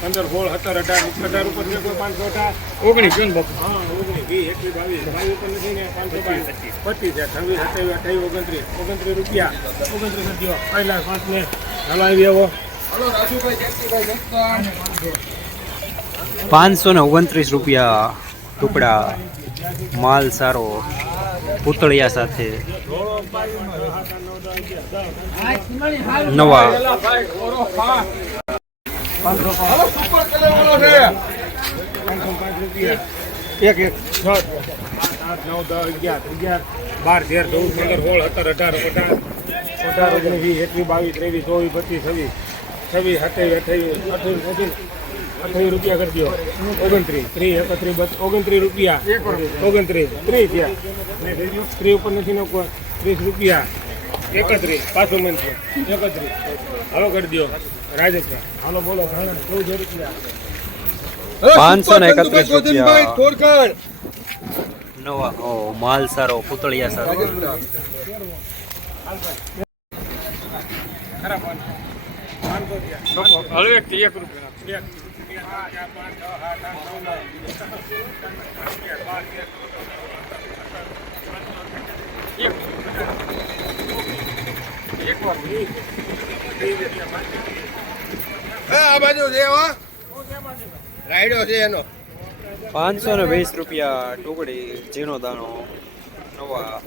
પંદર સોળ સત્તર અઢાર અઢાર ઉપર ને પાંચસો અઢાર ઓગણીસ બાપુ હા ઓગણીસ વીસ એકવીસ બાવીસ બાવીસ ઉપર નથી ને પાંચસો પચીસ છવ્વીસ સત્યાવીસ અઠાવીસ ઓગણત્રીસ ઓગણત્રીસ રૂપિયા ઓગણત્રીસ રૂપિયા પહેલા પાંચ પાંચસો ને ઓગણત્રીસ રૂપિયા ટુકડા, માલ સારો, પૂતળિયા સાથે. નવા. એક એક. છ આઠ નવ દસ અગિયાર અગિયાર બાર, તેર, ચૌદ, પંદર, સોળ, સત્તર, અઢાર અઢાર. અઢાર, ઓગણીસ, વીસ, એકવીસ, બાવીસ, ત્રેવીસ, ચોવીસ, પચીસ, છવ્વીસ. છવ્વીસ, સત્યાવીસ અઠાવીસ અઠાવીસ અઠાવીસ રૂપિયા કરી દો ઓગણત્રીસ. ત્રીસ એકત્રીસ બસ ઓગણત્રીસ રૂપિયા. ઓગણત્રીસ. ત્રીસ થયા. ત્રીસ ઉપર નથી નો કોઈ ત્રીસ રૂપિયા. એકત્રીસ. પાછું મન છે એકત્રીસ. હાલો કરી દો રાજેશભાઈ હાલો બોલો ચૌદ રૂપિયા. પાંચસો ને એકત્રીસ રૂપિયા. નવા ઓ માલ સારો પૂતળિયા સારો. ખરાબ હળવે એક એક રૂપિયા. આ બાજુ છે રાયડો છે એનો. પાંચસો ને વીસ રૂપિયા ટુકડી ઝીણો દાણો નવા.